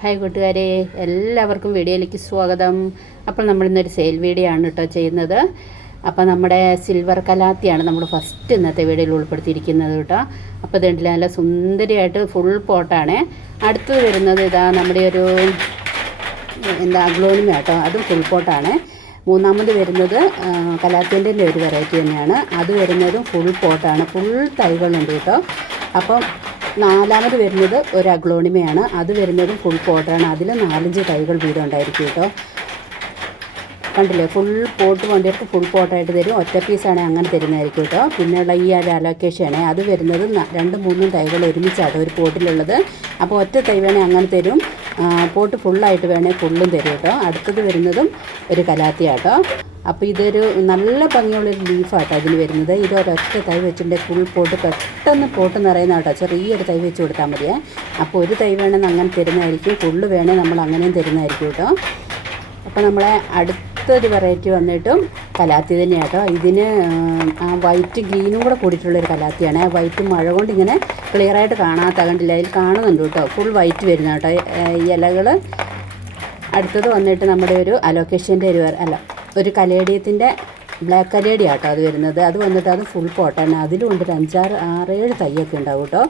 Hi കൂട്ടുകാരെ. എല്ലാവർക്കും വീഡിയോയിലേക്ക് സ്വാഗതം. അപ്പോൾ നമ്മൾ ഇന്നൊരു സെയിൽ വീഡിയോ ആണ് കേട്ടോ ചെയ്യുന്നത്. അപ്പോൾ നമ്മുടെ സിൽവർ കലാത്തിയാണ് നമ്മൾ ഫസ്റ്റ് ഇന്നത്തെ വീഡിയോയിൽ ഉൾപ്പെടുത്തിയിരിക്കുന്നത് കേട്ടോ. അപ്പോൾ ഇതുണ്ടല്ലോ നല്ല സുന്ദരിയായിട്ട് ഫുൾ പോട്ടാണ് അടുത്തത് വരുന്നത് ഇതാ നമ്മുടെ ഒരു എന്താ അഗ്ലോണിമ കേട്ടോ. അതും ഫുൾ പോട്ടാണ് മൂന്നാമത് വരുന്നത് കലാത്തിന്റെ ഒരു വെറൈറ്റി തന്നെയാണ്. അത് വരുന്നതും ഫുൾ പോട്ടാണ് ഫുൾ തൈകളുണ്ട് കേട്ടോ. അപ്പം നാലാമത് വരുന്നത് ഒരു അഗ്ലോണിമയാണ്. അത് വരുന്നതും ഫുൾ പോട്ടാണ് അതിൽ നാലഞ്ച് തൈകൾ വീതം ഉണ്ടായിരിക്കും കേട്ടോ. കണ്ടില്ലേ? ഫുൾ പോട്ട് വേണ്ടിയിട്ട് ഫുൾ പോട്ടായിട്ട് തരും. ഒറ്റ പീസാണ് അങ്ങനെ തരുന്നതായിരിക്കും കേട്ടോ. പിന്നെയുള്ള ഈ ഒരു അലോക്കേഷനാണ് അത് വരുന്നത് രണ്ട് മൂന്നും തൈകൾ ഒരുമിച്ചാണ് ഒരു പോട്ടിലുള്ളത്. അപ്പോൾ ഒറ്റ തൈ വേണേൽ അങ്ങനെ തരും. പോട്ട് ഫുള്ളായിട്ട് വേണേൽ ഫുള്ളും തരും കേട്ടോ. അടുത്തത് വരുന്നതും ഒരു കലാത്തിയാട്ടോ. അപ്പോൾ ഇതൊരു നല്ല ഭംഗിയുള്ളൊരു ലീഫാട്ടോ അതിന് വരുന്നത്. ഇത് ഒരൊറ്റ തൈ വെച്ചിട്ടുണ്ടെങ്കിൽ ഫുൾ പോട്ട് പെട്ടെന്ന് പോട്ട് നിറയുന്ന കേട്ടോ ചെറിയൊരു തൈ വെച്ച് കൊടുത്താൽ മതിയേ. അപ്പോൾ ഒരു തൈ വേണമെന്ന് അങ്ങനെ തരുന്നതായിരിക്കും. ഫുള്ള് വേണേൽ നമ്മൾ അങ്ങനെയും തരുന്നതായിരിക്കും കേട്ടോ. അപ്പോൾ നമ്മളെ അടുത്തൊരു വെറൈറ്റി വന്നിട്ടും കലാത്തി തന്നെയാണ് കേട്ടോ. ഇതിന് ആ വൈറ്റ് ഗ്രീനും കൂടെ കൂടിയിട്ടുള്ളൊരു കലാത്തിയാണ്. ആ വൈറ്റ് മഴ കൊണ്ട് ഇങ്ങനെ ക്ലിയറായിട്ട് കാണാത്ത കണ്ടില്ല? അതിൽ കാണുന്നുണ്ട് കേട്ടോ. ഫുൾ വൈറ്റ് വരുന്ന കേട്ടോ. ഇലകൾ അടുത്തത് വന്നിട്ട് നമ്മുടെ ഒരു അലോക്കേഷന്റെ ഒരു അല്ല ഒരു കലേഡിയത്തിന്റെ ബ്ലാക്ക് കലേഡി ആട്ടോ അത് വരുന്നത്. അത് വന്നിട്ട് അത് ഫുൾ പോട്ടാണ് അതിലും ഉണ്ട് ഒരു അഞ്ചാറ് ആറേഴ് തൈയൊക്കെ ഉണ്ടാവും കേട്ടോ.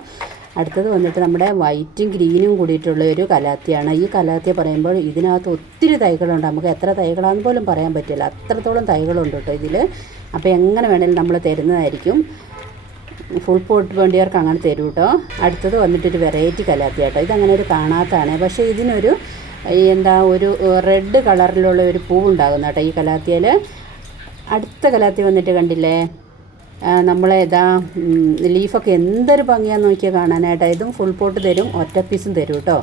അടുത്തത് വന്നിട്ട് നമ്മുടെ വൈറ്റും ഗ്രീനും കൂടിയിട്ടുള്ള ഒരു കലാത്തിയാണ്. ഈ കലാത്തിയെ പറയുമ്പോൾ ഇതിനകത്ത് ഒത്തിരി തൈകളുണ്ട്. നമുക്ക് എത്ര തൈകളാന്ന് പോലും പറയാൻ പറ്റില്ല. അത്രത്തോളം തൈകളുണ്ട് കേട്ടോ ഇതിൽ അപ്പോൾ എങ്ങനെ വേണേലും നമ്മൾ തരുന്നതായിരിക്കും. ഫുൾ പോട്ട് വേണ്ടിയവർക്ക് അങ്ങനെ തരും കേട്ടോ. അടുത്തത് വന്നിട്ടൊരു വെറൈറ്റി കലാത്തി കേട്ടോ ഇതങ്ങനെ ഒരു കാണാത്തതാണ്. പക്ഷേ ഇതിനൊരു ഈ എന്താ ഒരു റെഡ് കളറിലുള്ള ഒരു പൂവുണ്ടാകുന്ന കേട്ടോ ഈ കലാത്തിയിൽ അടുത്ത കലാത്തി വന്നിട്ട് കണ്ടില്ലേ? നമ്മളെ ഇതാ ലീഫൊക്കെ എന്തൊരു ഭംഗിയാന്ന് നോക്കിയാൽ കാണാനായിട്ട്. ഇതും ഫുൾ പോട്ട് തരും ഒറ്റ പീസും തരും കേട്ടോ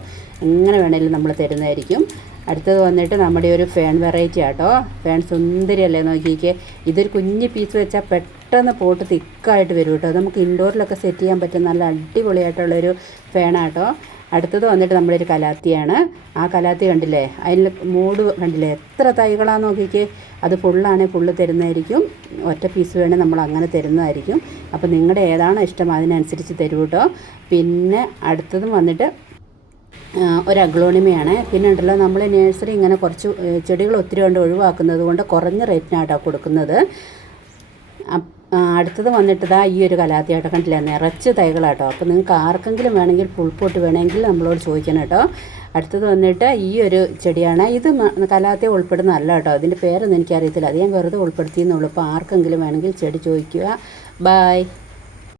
എങ്ങനെ വേണമെങ്കിലും നമ്മൾ തരുന്നതായിരിക്കും. അടുത്തത് വന്നിട്ട് നമ്മുടെ ഒരു ഫേൺ വെറൈറ്റി ആട്ടോ ഫേൺ സുന്ദരിയല്ലേ നോക്കിക്കേ. ഇതൊരു കുഞ്ഞ് പീസ് വെച്ചാൽ പെട്ടെന്ന് പോട്ട് തിക്കായിട്ട് വരും കേട്ടോ നമുക്ക് ഇൻഡോറിലൊക്കെ സെറ്റ് ചെയ്യാൻ പറ്റുന്ന നല്ല അടിപൊളിയായിട്ടുള്ളൊരു ഫാനാട്ടോ അടുത്തത് വന്നിട്ട് നമ്മുടെ ഒരു കലാത്തിയാണ്. ആ കലാത്തി കണ്ടില്ലേ? അതിൽ മൂട് കണ്ടില്ലേ? എത്ര തൈകളാണെന്ന് നോക്കിക്കേ? അത് ഫുള്ളാണെങ്കിൽ ഫുള്ള് തരുന്നതായിരിക്കും. ഒറ്റ പീസ് വേണേൽ നമ്മൾ അങ്ങനെ തരുന്നതായിരിക്കും. അപ്പോൾ നിങ്ങളുടെ ഏതാണോ ഇഷ്ടം അതിനനുസരിച്ച് തരും കേട്ടോ. പിന്നെ അടുത്തതും വന്നിട്ട് ഒരു അഗ്ലോണിമയാണ്. പിന്നെ ഉണ്ടല്ലോ നമ്മൾ നേഴ്സറി ഇങ്ങനെ കുറച്ച് ചെടികൾ ഒത്തിരി കൊണ്ട് ഒഴിവാക്കുന്നത് കൊണ്ട് കുറഞ്ഞ റേറ്റിനായിട്ടാണ് കൊടുക്കുന്നത്. അടുത്തത് വന്നിട്ട് ഇതാ ഈ ഒരു കലാത്തിയായിട്ട് കണ്ടില്ല? നിറച്ച് തൈകളാട്ടോ അപ്പോൾ നിങ്ങൾക്ക് ആർക്കെങ്കിലും വേണമെങ്കിൽ ഫുൾ പോട്ട് വേണമെങ്കിൽ നമ്മളോട് ചോദിക്കണം കേട്ടോ അടുത്തത് വന്നിട്ട് ഈ ഒരു ചെടിയാണ്. ഇത് കലാത്തെ ഉൾപ്പെടുന്നതല്ല കേട്ടോ അതിന്റെ പേരൊന്നും എനിക്കറിയത്തില്ല. അത് ഞാൻ വെറുതെ ഉൾപ്പെടുത്തിയെന്നുള്ളൂ അപ്പോൾ ആർക്കെങ്കിലും വേണമെങ്കിൽ ചെടി ചോദിക്കുക. ബായ്